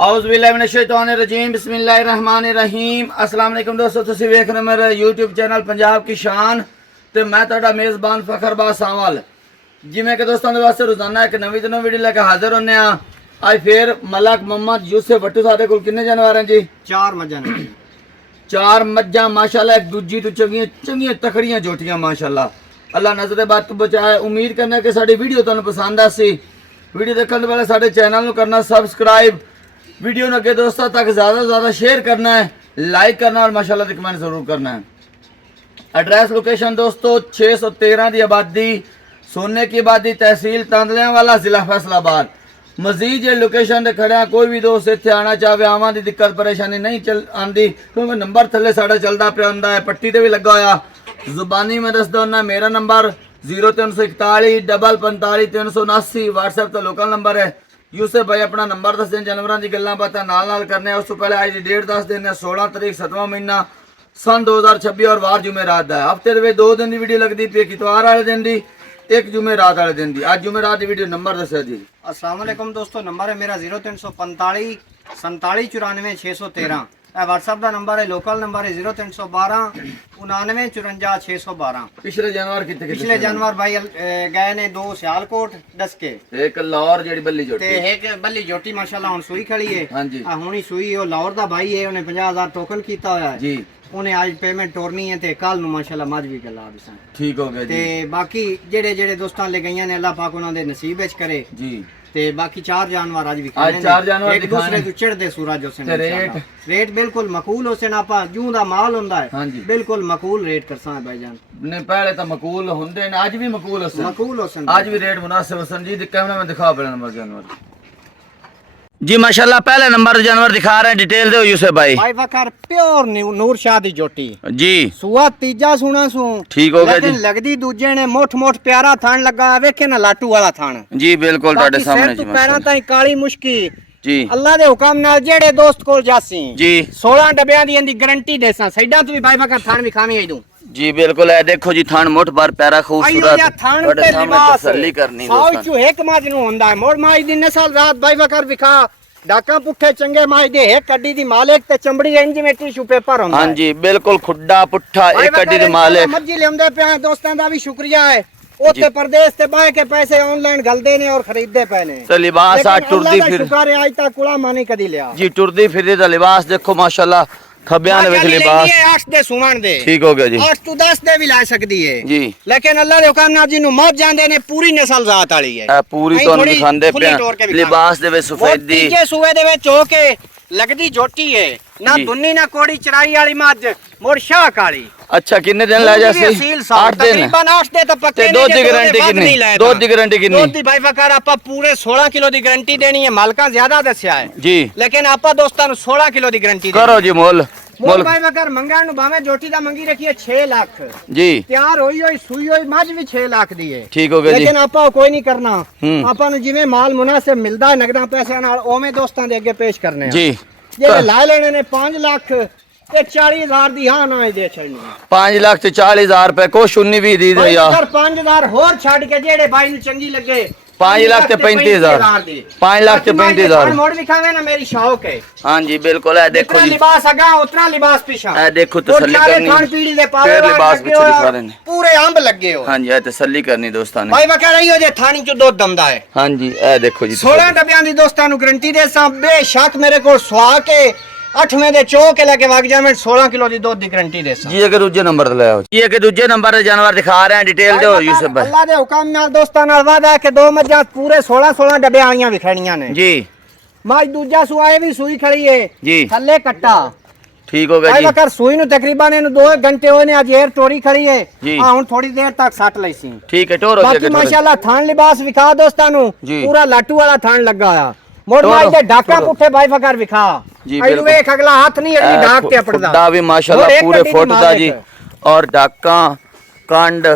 औज़ुबिल्लाहिमिनश्शैतानिर्रजीम बिस्मिल्लाहिर्रहमानिर्रहीम। अस्सलाम वालेकुम दोस्तों, तुसीं वेख रहे मेरा यूट्यूब चैनल पंजाब की शान ते मैं तुहाडा मेज़बान फखरबाज सावल। जिवें कि दोस्तों दे वास्ते रोजाना एक नवीं तो नवीं वीडियो लेके हाजिर होने आ। अज फिर मलक मोहम्मद यूसुफ भट्टू साडे कोल किन्ने जानवर हैं जी? चार मज्जां माशाल्लाह, एक दूजी तो चंगियां तकड़ियां जोटियां माशाल्लाह। अल्लाह नजर बात तो बचाए। उम्मीद करना कि साडी वीडियो तुहानूं पसंद आसी। वीडियो देखने वाले साडे चैनल नूं करना सब्सक्राइब, वीडियो ने अगे दोस्तों तक ज़्यादा से ज़्यादा शेयर करना है, लाइक करना और माशाल्लाह दी कमेंट ज़रूर करना है। एड्रेस लोकेशन दोस्तों 613 की आबादी, सोने की आबादी, तहसील तांदलियांवाला, जिला फैसलाबाद। मजीद जो लोकेशन से खड़े कोई भी दोस्त इतने आना चाहे, आवां की दिक्कत परेशानी नहीं चल आती क्योंकि नंबर थले साढ़ा चलता पिया होंदा है, पट्टी ते भी लगा होया। जुबानी में दस दोना मेरा नंबर 0341 45 379 व्हाट्सएप तो लोकल नंबर है। यूसुफ भाई अपना नंबर दस दें, जानवरों की गल्लां बातां नाल करने। उस तो पहले आज की डेट दस देने 16 तारीख 7वां महीना सन 2026 और वार जुमेरात है। हफ्ते के 2 दिन की वीडियो लगती पी, एक इतवार वाले दिन की, एक जुमेरात वाले दिन की। आज जुमेरात की वीडियो नंबर दस्या जी। अस्सलाम वालेकुम दोस्तों, नंबर है मेरा 0345 47 94 613। व्हाट्सएप का नंबर है, लोकल नंबर है 0312 99 54 612। पिछले जानवर कितने पिछले जानवर भाई गए ने 2 सियालकोट दस के, एक लाहौर जेडी बल्ली जोटी ते एक बल्ली जोटी माशाल्लाह हुन सूई खड़ी है। हां जी, हुणी सूई ओ लाहौर दा भाई है, उन्हें 50,000 टोकन कीता होया है जी। उन्हें आज पेमेंट तोड़नी है ते कल नु माशाल्लाह मज भी गला दिसा ठीक हो गया जी। ते बाकी जेड़े जेड़े दोस्तां ले गईयां ने अल्लाह पाक उन्हां दे नसीब विच करे जी। ते बाकी 4 जानवर आज भी आज 4 जानवर एक दूसरे तो चढ़दे सूरज होसे ते रेट बिल्कुल मकूल होसे ना। आपा जूं दा माल हुंदा है हां जी, बिल्कुल मकूल रेट करसा है भाईजान। ने पहले तो मकूल हुंदे ने, आज भी मकूल होसे, मकूल होसे आज भी रेट मुनासिब होसन जी। कैमरा में दिखा पहले नंबर जानवर जी। माशाल्लाह पहले नंबर जानवर दिखा रहे हैं, डिटेल दो यूसुफ भाई। भाई वकर प्योर नूर शाह दी जोटी जी। सुआ तीजा सुना सु ठीक हो गया जी। लगदी दूजे ने मोठ प्यारा थान लगा वेखे ना लाटू वाला थान जी, बिल्कुल ਤੁਹਾਡੇ सामने जी। पैरां ताई काली मुश्की जी, अल्लाह दे हुक्म नाल जेड़े दोस्त कोल जासी जी 16 डब्बियां दी इंदी गारंटी देसा। साइडां तो भी भाई वकर थान भी खावी आई दूं जी, बिल्कुल है। देखो जी थान मुठ बार पैरा खूबसूरत, थान ਤੁਹਾਡੇ ते सामने लिबास तसल्ली करनी साउ दोस्तों। चू एक माज नु हुंदा है मोड़ माज दी नस्ल रात भाई वकर विखा डाका पुट्ठे चंगे माज दे एक कड्डी दी मालिक ते चमड़ी इंज में टिश्यू पेपर हुंदा। हां जी, बिल्कुल खुड्डा पुट्ठा एक कड्डी दे मालिक। मर्जी लेंदे पे दोस्तां दा भी शुक्रिया है। ओते प्रदेश ते बाय के पैसे ऑनलाइन गलदे ने और खरीददे पे ने। तो लिबास आ टुरदी फिर शुक्र है आज तक कुड़ा मानी कदी लिया जी। टुरदी फिरदी दा लिबास देखो माशाल्लाह, खब्बियां दे विच लिबास 8 दे सुमन दे ठीक हो गया जी। 8 तो 10 दे भी ला सकदी है जी, लेकिन अल्लाह दे हुक्म नाल जिन्नु मौत जांदे ने पूरी नस्ल जात वाली है। ए पूरी तो दिखांदे पे लिबास दे विच सफेदी जे सूए दे विच हो के लगदी जोटी है ना, दुन्नी ना कोड़ी चराई वाली मज मोर शाह काली। अच्छा कितने दिन ला जासी? 8 दिन तकरीबन 8 दे तो पक्के ने। दूध दी गारंटी कितनी? दूध दी गारंटी कितनी? दूध दी भाई वकार आपा पूरे 16 किलो दी गारंटी देनी है। मालका ज्यादा दस्या है जी, लेकिन आपा दोस्तां नु 16 किलो दी गारंटी करो जी। मोल मोल भाई वकार मंगा नु भावे जोटी दा मंगी रखिए 6 लाख जी। तैयार होई सुई होई मज भी 6 लाख दी है। ठीक हो गया जी। लेकिन आपा कोई नहीं करना, आपा नु जिवें माल मुनासिब मिलदा है नगदा पैसे नाल ओवें दोस्तां दे अगे पेश करने हैं जी। जेड़े ला लेने ने 5 लाख ते 40,000 दी हां ना दे छड़नी। 5 लाख ते 40,000 रुपए को शुन्नी भी दी दे यार। 5,000 होर छड़ के जेड़े भाई नु चंगी लगे 5 लाख ते 35,000 5 लाख ते 35,000 मोड़ दिखावे ना, मेरी शौक है। हां जी बिल्कुल है। देखो जी लिबास अगा उतना लिबास पीछा ए देखो तसल्ली करनी, खान पीड़ी दे पावे फिर लिबास पीछे दिखा रहे ने पूरे अंब लगे हो। हां जी, ए तसल्ली करनी दोस्तां ने भाई वकर रही हो जे थानी चो दूध दमदा है। हां जी, ए देखो जी 16 डब्बियां दी दोस्तां नु गारंटी दे सा बेशक मेरे को सुआ के 8वें दे चो के लेके वग जावे 16 किलो दी दूध दी गारंटी दे सा जी। अगर दूसरे नंबर ते ले आओ जी। अगर दूसरे नंबर ते जानवर दिखा रहे हैं, डिटेल दो यूसुफ भाई। अल्लाह दे हुक्म नाल दोस्तां नाल वादा है कि 2 मज्जां पूरे 16 डब्बे आईयां विखड़ियां ने जी। मज दूजा सुआए भी सूई खड़ी है जी, थल्ले कट्टा ठीक हो गया भाई जी। वकर सुई नु तकरीबन इन 2 घंटे होए ने। आज एयर टोरी खड़ी है जी। हां हुन थोड़ी देर तक सट लई सी। ठीक है, टोरो बाकी माशाल्लाह थान लिबास विखा दोस्तां नु जी। पूरा लाटू वाला थान लगा आ। मोड़ माई दे ढाका पुठे भाई वकर विखा जी। आई वे अगला हाथ नहीं अड़ी ढाक के पड़दा खुदा भी माशाल्लाह पूरे फुट दा जी। और ढाका कंड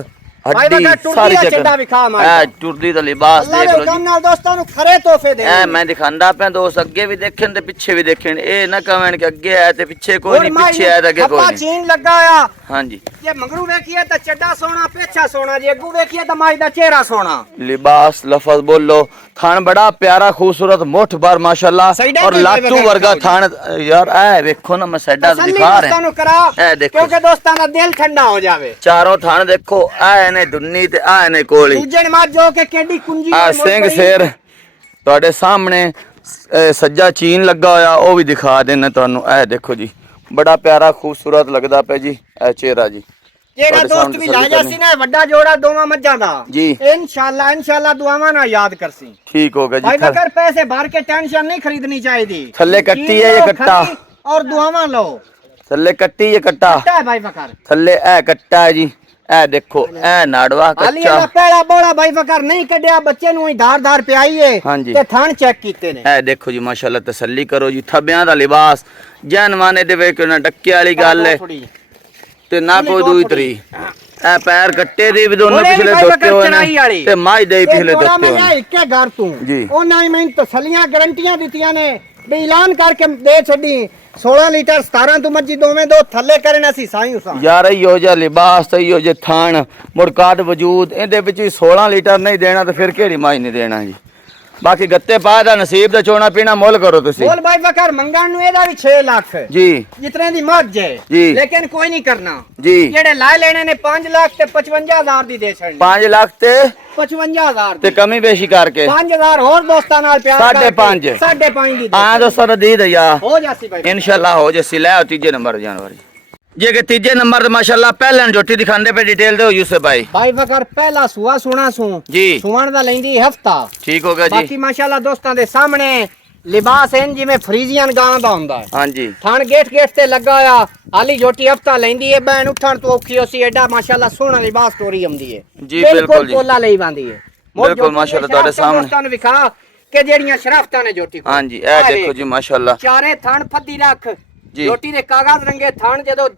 ਭਾਈ ਹੱਡੀ ਵਕਰ ਟੁਰਦੀ ਸਾਰੀ ਦਾ ਚੱਕਰ ਚੱਡਾ ਵਿਖਾ ਮਾਰ ਐ ਟੁਰਦੀ ਦਾ ਲਿਬਾਸ ਅੱਲਾ ਦੇਖ ਦੇ ਲਓ ਹੁਕਮ ਜੀ ਨਾਲ ਦੋਸਤਾਂ ਨੂੰ ਖਰੇ ਤੋਹਫੇ ਦੇ ਐ ਮੈਂ ਦਿਖਾਉਂਦਾ ਪਿਆ ਦੋਸਤ ਅੱਗੇ ਵੀ ਦੇਖਣ ਤੇ ਪਿੱਛੇ ਵੀ ਦੇਖਣ ਇਹ ਨਾ ਕਹਣ ਕਿ ਅੱਗੇ ਆਇਆ ਤੇ ਪਿੱਛੇ ਕੋਈ ਨਹੀਂ ਪਿੱਛੇ ਆਇਆ ਤੇ ਅੱਗੇ ਕੋਈ ਨਹੀਂ ਚੀਨ ਲੱਗਾ ਆ ਹਾਂਜੀ ਜੇ ਮੰਗਰੂ ਵੇਖੀਏ ਤਾਂ ਚੱਡਾ ਸੋਹਣਾ ਪੇਛਾ ਸੋਹਣਾ ਜੇ ਅੱਗੂ ਵੇਖੀਏ ਤਾਂ ਮਾਈ ਦਾ ਚਿਹਰਾ ਸੋਹਣਾ लिबास लफज बोलो थान बड़ा प्यारा खूबसूरत मोठ बार माशाल्लाह सईडा और भी लाटू बगैर वर्गा खाओ थान यार ऐ देखो ना मैं सैडा तसल्ली दिखा रहे दोस्तां ਨੂੰ ਕਰਾ ऐ देखो ਕਿਉਂਕਿ ਦੋਸਤਾਂ ਦਾ ਦਿਲ ਠੰਡਾ ਹੋ ਜਾਵੇ चारों थान देखो ऐ ने दुन्नी ते ऐ ने कोली ਦੂਜੇ ਨਮਾਜ਼ ਜੋ ਕਿ ਕਿੱਡੀ ਕੁੰਜੀ आ सिंह शेर ਤੁਹਾਡੇ ਸਾਹਮਣੇ ਸੱਜਾ ਚੀਨ ਲੱਗਾ ਹੋਇਆ ਉਹ ਵੀ ਦਿਖਾ ਦੇਣਾ ਤੁਹਾਨੂੰ ऐ देखो जी बड़ा प्यारा खूबसूरत लगदा पे जी ऐ चेहरा जी ਜਿਹੜਾ ਤੁਹਾਡੇ ਦੋਸਤ ਸਾਹਮਣੇ ਵੀ ਤਸੱਲੀ ਲਾ ਜਾਸੀ ਨਾ ਵੱਡਾ ਜੋੜਾ ਦੋਵਾਂ ਮੱਝਾਂ ਦਾ ਜੀ। ਇਨਸ਼ਾਅੱਲਾ ਦੁਆਵਾਂ ਨਾਲ ਯਾਦ ਕਰਸੀ ठीक हो गया भाई जी बकर पैसे भर के टेंशन नहीं खरीदनी चाहिए थल्ले कट्टी है ये कट्टा और दुआवां लो थल्ले कट्टी ये कट्टा कट्टा है भाई बकर थल्ले ऐ कट्टा है जी ऐ देखो ऐ नाड़वा हाली कच्चा ना पहला बोला भाई बकर नहीं कड्या बच्चे नु ही धार पियाई है हाँ जी। ते थान चेक कीते ने ऐ देखो जी माशाल्लाह तसल्ली करो जी थब्बियां दा लिबास जन माने दे वे ना डक्के वाली गल है ते ना कोई दूई तरी ऐ पैर कट्टे दी भी दोनों बोले भी पिछले भाई दोते बकर होए चढ़ाई वाली। ने ते माई दे पिछले थोड़ा दोते मैं होए इक्के घर तू जी। ओना ही मैं तसल्लियां गारंटियां दितियां ने भी ऐलान करके दे छड़ी 16 लीटर 17 तू मज्जी दोवें दो थल्ले करन ਅਸੀਂ ਸਾਈ ਉਸਾਂ यार इहो जिहा लिबास ते इहो जे थान मुड़काट वजूद ਇਹਦੇ ਵਿੱਚ 16 ਲੀਟਰ ਨਹੀਂ ਦੇਣਾ ਤੇ ਫਿਰ ਕਿਹੜੀ ਮਾਈ ਨਹੀਂ ਦੇਣਾ ਜੀ ਬਾਕੀ ਗੱਤੇ ਪਾ ਦਾ ਨਸੀਬ ਦਾ ਚੋਣਾ ਪੀਣਾ ਮੁੱਲ ਕਰੋ ਤੁਸੀਂ बोल भाई बकर मंगण नु ਇਹਦਾ ਵੀ 6 ਲੱਖ जी जितने दी मर्ज है जी। लेकिन कोई नहीं करना जी ਜਿਹੜੇ ਲਾਏ ਲੈਣੇ ਨੇ 5 ਲੱਖ ਤੇ 55000 ਦੀ ਦੇ ਛੜਨੀ 5 ਲੱਖ ਤੇ 55000 ਤੇ ਦੀ ਕਮੀ ਬੇਸ਼ੀ ਕਰਕੇ 5000 ਹੋਰ ਦੋਸਤਾਂ ਨਾਲ ਪਿਆਰ ਸਾਢੇ ਕਰਕੇ ਪੰਜ। 5.5 ਦੀ ਆਂ ਦੋਸਤਾਂ ਦਾ ਦੀ ਦਇਆ ਹੋ ਜਾਸੀ ਭਾਈ इंशाल्लाह हो जैसी ले आओ तीजे नंबर जानवर जे के तीजे नंबर ते माशाल्लाह पहले जोटी दिखांदे पे डिटेल दे यूसुफ भाई भाई बकर ਪਹਿਲਾ ਸੁਆ ਸੁਣਾ ਸੂ जी ਸੁਵਣ ਦਾ ਲੈਂਦੀ ਹਫਤਾ ठीक हो गया ਬਾਕੀ जी ਮਾਸ਼ਾਅੱਲਾ ਦੋਸਤਾਂ ਦੇ ਸਾਹਮਣੇ ਲਿਬਾਸ ਐਨ ਜਿਵੇਂ ਫਰੀਜ਼ੀਅਨ ਗਾਂ ਦਾ ਹੁੰਦਾ ਹੈ हाँ जी ਥਣ ਗੇਟ ਤੇ ਲੱਗਾ ਆ ਹਾਲੀ ਜੋਟੀ ਹਫਤਾ ਲੈਂਦੀ ਏ ਬੈਨ ਉੱਠਣ ਤੋਂ ਔਖੀ ਹੋਸੀ ਐਡਾ ਮਾਸ਼ਾਅੱਲਾ ਸੋਹਣਾ ਲਿਬਾਸ ਤੋਰੀ ਆਉਂਦੀ ਏ ਜੀ, ਬਿਲਕੁਲ ਜੀ। ਕੋਲਾ ਲਈ ਬੰਦੀ ਏ ਬਿਲਕੁਲ ਮਾਸ਼ਾਅੱਲਾ ਤੁਹਾਡੇ ਸਾਹਮਣੇ ਦੋਸਤਾਂ ਨੂੰ ਵਿਖਾ ਕਿ ਜਿਹੜੀਆਂ ਸ਼ਰਾਫਤਾਂ ਨੇ ਜੋਟੀ ਕੋਲ। हाँ जी ए ਆ देखो ਵੇਖ, जी माशाल्लाह ਚਾਰੇ ਥਣ ਫੱਦੀ ਰੱਖ ਜੀ। ਜੋਟੀ ਦੇ ਕਾਗਜ਼ ਰੰਗੇ ਥਣ ਜਦੋਂ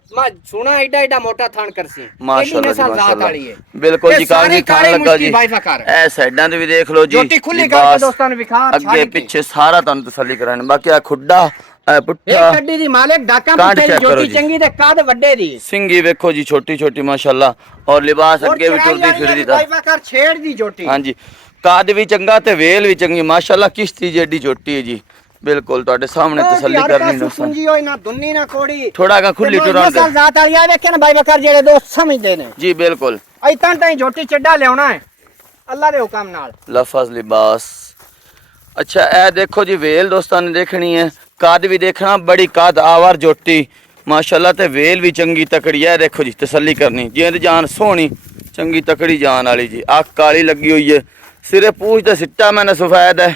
ਸੁਣਾ ਐਡਾ ਐਡਾ ਮੋਟਾ ਥਣ ਕਰਸੀ माशाल्लाह जी ਜ਼ਾਤ माशाल्लाह ਵਾਲੀ ਏ बिल्कुल ਇਹ जी कागजी ਸਾਰੀ खान ਕਾਲੀ लगा ਮੁਸ਼ਕੀ जी ਭਾਈ ਫਕਰ ए साइडां ते भी देख लो जी ਜੋਟੀ ਖੁੱਲੀ लिबास, ਕਰਕੇ ਦੋਸਤਾਂ ਨੂੰ ਵਿਖਾ ਅੱਗੇ ਪਿੱਛੇ ਸਾਰਾ ਤੁਹਾਨੂੰ ਤਸੱਲੀ ਕਰਾਣੇ ਬਾਕੀ ਆ ਖੁੱਡਾ ਇਹ ਇਹ ਪੁੱਠਾ ਗੱਡੀ ਦੀ ਮਾਲਕ ਡਾਕਾ ਕਾਂਡ ਪੁੱਠੇ ਦੀ check ਕਰੋ ਜੋਟੀ ਜੀ। ਚੰਗੀ ਤੇ ਕੱਦ ਵੱਡੇ ਦੀ ਸਿੰਗੀ ਵੇਖੋ ਜੀ ਛੋਟੀ ਛੋਟੀ ਮਾਸ਼ਾਅੱਲਾ ਔਰ ਲਿਬਾਸ और ਅੱਗੇ ਵੀ चढ़ाई ਟੁਰਦੀ वाली ਫਿਰਦੀ भाई बकर छेड़ दी जोटी ਹਾਂਜੀ ਕਾਦ ਵੀ ਚੰਗਾ ਤੇ ਵੇਲ ਵੀ ਚੰਗੀ ਮਾਸ਼ਾਅੱਲਾ ਕਿਸ਼ਤੀ ਜਿਹੜੀ ਛੋਟੀ ਹੈ ਜੀ ਬਿਲਕੁਲ ਤੁਹਾਡੇ ਸਾਹਮਣੇ ਤਸੱਲੀ ਕਰਨੀ ਦੋਸਤਾਂ ਸੁੰਜੀ ਹੋਈ ਨਾ ਦੁੰਨੀ ਨਾ ਕੋੜੀ ਥੋੜਾ ਗਾ ਖੁੱਲੀ ਟੁਰਾਂ ਨਸਲ ਜ਼ਾਤ ਵਾਲੀ ਆ ਵੇਖੇ ਨਾ ਭਾਈ ਬਕਰ ਜਿਹੜੇ ਦੋਸਤ ਸਮਝਦੇ ਨੇ ਜੀ ਬਿਲਕੁਲ ਇਤਾਂ ਤਾਂ ਜੋਟੀ ਚੱਡਾ ਲਿਆਉਣਾ ਹੈ ਅੱਲਾ ਦੇ ਹੁਕਮ ਨਾਲ ਲਫਜ਼ ਲਿਬਾਸ ਅੱਛਾ ਇਹ ਦੇਖੋ ਜੀ ਵੇਲ ਦੋਸਤਾਂ ਨੇ ਦੇਖਣੀ ਹੈ ਕਾਦ ਵੀ ਦੇਖਣਾ ਬੜੀ ਕਾਦ ਆਵਾਰ ਜੋਟੀ ਮਾਸ਼ਾਅੱਲਾ ਤੇ ਵੇਲ ਵੀ ਚੰਗੀ ਤਕੜੀ ਹੈ ਦੇਖੋ ਜੀ ਤਸੱਲੀ ਕਰਨੀ ਜਿੰਦ ਜਾਨ ਸੋਹਣੀ ਚੰਗੀ ਤਕੜੀ ਜਾਨ ਵਾਲੀ ਜੀ ਅੱਖ ਕਾਲੀ ਲੱਗੀ ਹੋਈ ਹੈ ਸਿਰੇ ਪੂਛ ਤੇ ਸਿੱਟਾ ਮੈਨੇ ਸਫੈਦ ਹੈ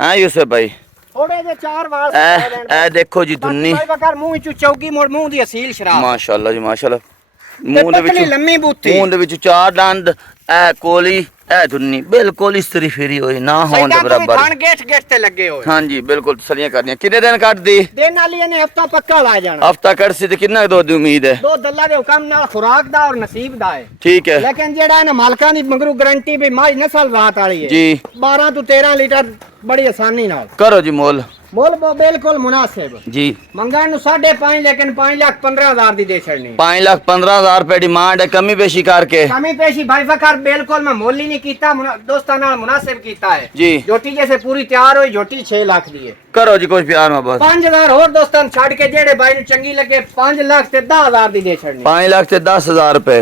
ਹਾਂ ਯੂਸਫ ਭਾਈ ਥੋੜੇ ਜਿਹੇ ਚਾਰ ਵਾਲ ਇਹ ਦੇਖੋ ਜੀ ਦੁੰਨੀ ਭਾਈ ਬਕਰ ਮੂੰਹ ਵਿੱਚੋਂ ਚੌਕੀ ਮੋੜ ਮੂੰਹ ਦੀ ਅਸੀਲ ਸ਼ਰਾਬ ਮਾਸ਼ਾਅੱਲਾ ਜੀ ਮਾਸ਼ਾਅੱਲਾ ਤੇ ਮੂੰਹ ਦੇ ਪਤਲੀ ਵਿੱਚ ਲੰਮੀ ਬੂਥੀ ਮੂੰਹ ਦੇ ਵਿੱਚ ਚਾਰ ਦੰਦ ਇਹ ਕੋਲੀ ਇਹ ਦੁੰਨੀ ਬਿਲਕੁਲ ਇਸ ਤਰੀ ਫੇਰੀ ਹੋਈ ਨਾ ਹੋਣ ਦੇ ਸੈਦਾਂ ਤੋਂ ਵੀ ਬਰਾਬਰ ਖਾਣ ਗੇਟ ਤੇ ਲੱਗੇ ਹੋਏ ਹਾਂਜੀ ਬਿਲਕੁਲ ਤਸੱਲੀਆਂ ਕਰਨੀਆਂ ਕਿੰਨੇ ਦਿਨ ਕੱਢਦੀ ਦਿਨ ਵਾਲੀ ਨੇ ਹਫਤਾ ਪੱਕਾ ਲਾ ਜਾਣਾ ਹਫਤਾ ਕੱਢ ਸੀ ਤੇ ਕਿੰਨਾ ਦੁੱਧ ਦੀ ਉਮੀਦ ਹੈ ਦੋ ਦੱਲਾ ਦੇ ਹੁਕਮ ਨਾਲ ਖੁਰਾਕ ਦਾ ਔਰ ਨਸੀਬ ਦਾ ਹੈ ਠੀਕ ਹੈ ਲੇਕਿਨ ਜਿਹੜਾ ਇਹਨਾਂ ਮਾਲਕਾਂ ਦੀ ਮੰਗਰੂ ਗਾਰੰਟੀ ਵੀ ਮਾਝ ਨਸਲ ਰਾਤ ਵਾਲੀ ਹੈ ਜੀ 12 ਤੋਂ 13 ਲੀਟਰ ਬੜੀ ਆਸਾਨੀ ਨਾਲ ਕਰੋ ਜੀ ਮੁੱਲ ਮੁੱਲ ਬਿਲਕੁਲ ਮੁਨਾਸਿਬ ਜੀ ਮੰਗਣ ਨੂੰ 5.5 ਲੇਕਿਨ 5,15,000 ਦੀ ਦੇ ਛੜਨੀ 5,15,000 ਰੁਪਏ ਡਿਮਾਂਡ ਹੈ ਕਮੀ ਬੇਸ਼ੀ ਕਰਕੇ ਕਮੀ ਪੇਸ਼ੀ ਭਾਈ ਫਕਰ ਬਿਲਕੁਲ ਮੈਂ ਮੁੱਲ ਹੀ ਨਹੀਂ ਕੀਤਾ ਦੋਸਤਾਂ ਨਾਲ ਮੁਨਾਸਿਬ ਕੀਤਾ ਹੈ ਜੀ ਜੋਟੀ ਜੈਸੇ ਪੂਰੀ ਤਿਆਰ ਹੋਈ ਜੋਟੀ 6 ਲੱਖ ਦੀ ਹੈ ਕਰੋ ਜੀ ਕੁਝ ਪਿਆਰ ਮੁਹੱਬਤ 5,000 ਹੋਰ ਦੋਸਤਾਂ ਨੂੰ ਛੱਡ ਕੇ ਜਿਹੜੇ ਬਾਈ ਨੂੰ ਚੰਗੀ ਲੱਗੇ 5 ਲੱਖ ਤੇ 10,000 ਦੀ ਦੇ ਛੜਨੀ 5 ਲੱਖ ਤੇ 10,000 ਰੁਪਏ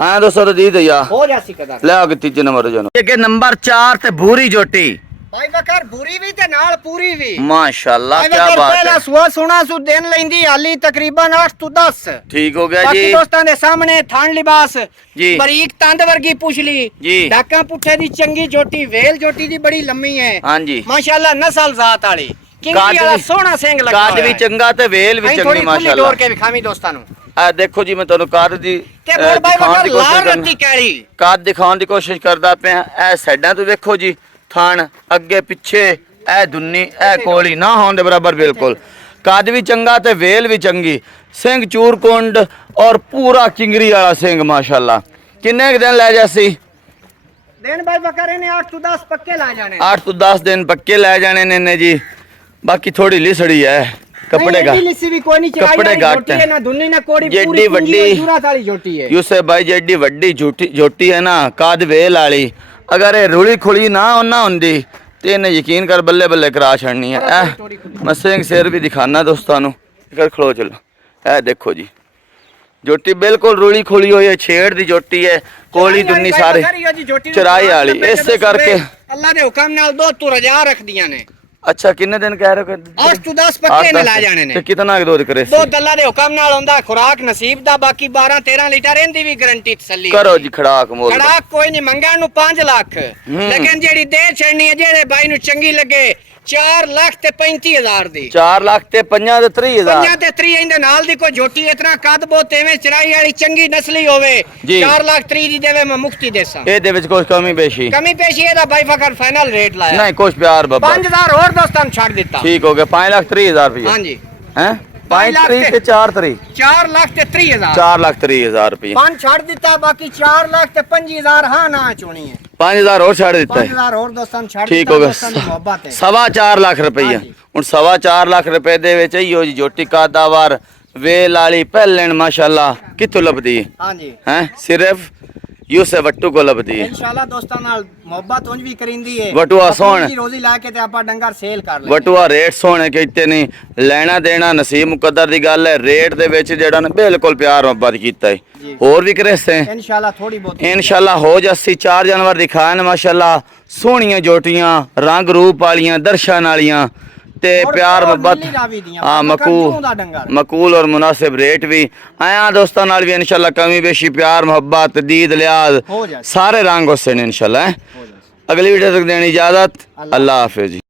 ਆਇਆ ਦੋਸਤੋ ਦੀ ਦਈਆ ਹੋ ਜਾਸੀ ਕਦਰ ਲੈ ਆਗੇ ਤੀਜੇ ਨੰਬਰ ਜਨ ਇਹ ਕਿ ਨੰਬਰ 4 ਤੇ ਭੂਰੀ ਜੋਟੀ ਭਾਈ ਫਕਰ ਬੁਰੀ ਵੀ ਤੇ ਨਾਲ ਪੂਰੀ ਵੀ ਮਾਸ਼ਾਅੱਲਾ ਭਾਈ ਕੀ ਫਕਰ ਬਾਤ ਪਹਿਲਾ ਹੈ ਸੁਆ ਸੁਣਾ ਸੁ ਦਿਨ ਲੈਂਦੀ ਹਾਲੀ ਤਕਰੀਬਨ 8 ਤੋਂ 10 ਠੀਕ ਹੋ ਗਿਆ ਬਾਕੀ ਜੀ ਦੋਸਤਾਂ ਦੇ ਸਾਹਮਣੇ ਥਣ ਲਿਬਾਸ ਜੀ। ਬਰੀਕ ਤੰਦ ਵਰਗੀ ਪੁਛਲੀ ਜੀ। ਡਾਕਾਂ ਪੁੱਠੇ ਦੀ ਚੰਗੀ ਜੋਟੀ ਵੇਲ ਜੋਟੀ ਦੀ ਬੜੀ ਲੰਮੀ ਹੈ ਹਾਂਜੀ ਮਾਸ਼ਾਅੱਲਾ ਨਸਲ ਜ਼ਾਤ ਵਾਲੀ ਕਿੰਗੀ ਕੱਦ ਵਾਲਾ ਵੀ- ਸੋਹਣਾ ਸਿੰਘ ਲੱਗਾ ਕੱਦ ਵੀ ਚੰਗਾ ਤੇ ਵੇਲ ਵੀ ਚੰਗੀ ਥੋੜੀ ਮਾਸ਼ਾਅੱਲਾ ਤੋੜ ਕੇ ਵਿਖਾਵੀ ਦੋਸਤਾਂ ਨੂੰ ਆ ਦੇਖੋ ਜੀ ਮੈਂ ਤੁਹਾਨੂੰ ਕੱਦ ਦੀ ਤੇ ਮੋੜ ਬਾਈ ਦਿਖਾਉਣ ਵਕਰ ਦੀ ਕੋਸ਼ਿਸ਼ ਲਾਲ ਕਰਨਾ ਰੱਤੀ ਕੈਰੀ ਕੱਦ ਦਿਖਾਉਣ ਦੀ ਕੋਸ਼ਿਸ਼ ਕਰਦਾ ਪਿਆ ਇਹ ਸਾਈਡਾਂ ਤੋਂ ਵੇਖੋ ਜੀ ਥਣ ਅੱਗੇ ਪਿੱਛੇ ਇਹ ਦੁੰਨੀ ਇਹ ਕੋਲੀ ਨਾ ਹੋਣ ਦੇ ਬਰਾਬਰ ਬਿਲਕੁਲ ਕੱਦ ਵੀ ਚੰਗਾ ਤੇ ਵੇਲ ਵੀ ਚੰਗੀ ਸਿੰਘ ਚੂਰਕੁੰਡ ਔਰ ਪੂਰਾ ਚਿੰਗਰੀ ਵਾਲਾ ਸਿੰਘ ਮਾਸ਼ਾਅੱਲਾ किन्ने क दिन लै जासी? दिन भाई बकरे ने 8 to 10 पक्के ला जाने 8 ਤੋਂ 10 दिन पक्के लै जाने ने जी। बाकी थोड़ी लिसड़ी है कपड़े का, लिस्सी भी कोई नहीं कपड़े घट है ना धुन्नी ना कोड़ी जेडी पूरी वड्डी सूरत वाली झोटी है। यूसुफ भाई जेडी वड्डी झोटी है ना काद वेल वाली, अगर ये रुली खुली ना होना होंदी ते इन्हें यकीन कर बल्ले बल्ले करा छड़नी है। मैं सिंह सिर भी दिखाना दोस्तों इधर खड़ो चलो। ए देखो जी झोटी बिल्कुल रुली खुली हुई है, छेड़ दी झोटी है, कोली दुन्नी सारे चराई वाली, इससे करके अल्लाह दे हुक्म नाल दो तू रजा रख दिया ने। अच्छा किन्ने दिन कह रहे हो? 8 to 10 पक्के ने ला जाने ने। ते कितना दूध करे? दो अल्लाह दे हुक्म नाल हुंदा, खुराक नसीब दा, बाकी 12-13 लीटर इनदी भी गारंटी तसल्ली करो जी खड़ाक मोल। खड़ाक कोई नहीं मंगा नु 5 लाख, लेकिन जेड़ी दे छड़नी है जेड़े भाई नु चंगी लगे 4 लाख ते 35,000 दी। 4 लाख ते 50 ते 30,000 50 ते 30 इंदे नाल दी कोई झोटी इतना कद बोत एवें चराई वाली चंगी नस्ली होवे 4 लाख 30 दी देवे मैं मुफ्ती देसा। ए दे विच कुछ कमी पेशी एदा भाई फकर फाइनल रेट लाया नहीं कुछ प्यार बाबा 5000 और दोस्तां छाड़ दिता। ठीक हो गया 5,30,000 रुपया। हां जी हैं 5,30 ते 4,30 4 लाख ते 30,000 4,30,000 रुपया 5 छाड़ दिता, बाकी 4 लाख ते 25,000 हां ना चोनी है 5,000 और छाड़ दिता है। 5,000 और दोस्तां छाड़ ठीक दिता। हो गया दोस्तां दी मोहब्बत है 4.25 लाख रुपया। हुन 4.25 लाख रुपए दे विच इहो जी झोटी कादावार वेल वाली पहलन माशाल्लाह कित्थों लभदी है? हां जी हैं सिर्फ यूसुफ वट्टू को लभदी है। इंशाल्लाह दोस्तां नाल मोहब्बत उंज भी करिंदी है। वटुआ सोहण अपनी रोजी ला के ते आपा डंगर सेल कर ले। वटुआ रेट सोहणे किते नहीं लेना देना नसीब मुकद्दर दी गल है। रेट दे विच जेड़ा ना बिल्कुल प्यार मोहब्बत कीता है। और भी करे से इंशाल्लाह थोड़ी बहुत इंशाल्लाह हो जासी। 4 जानवर दिखाए ने माशाल्लाह, सोहणियां जोटियां रंग रूप वालियां दर्शन वालियां ते प्यार मोहब्बत हाँ मकूल और मुनासिब रेट भी आया दोस्तों नाल भी इंशाल्लाह कमी बेशी प्यार मोहब्बत दीद लिहाज सारे रंग होसे ने इंशाल्लाह। अगली वीडियो तक देनी इजाजत। अल्लाह हाफिज।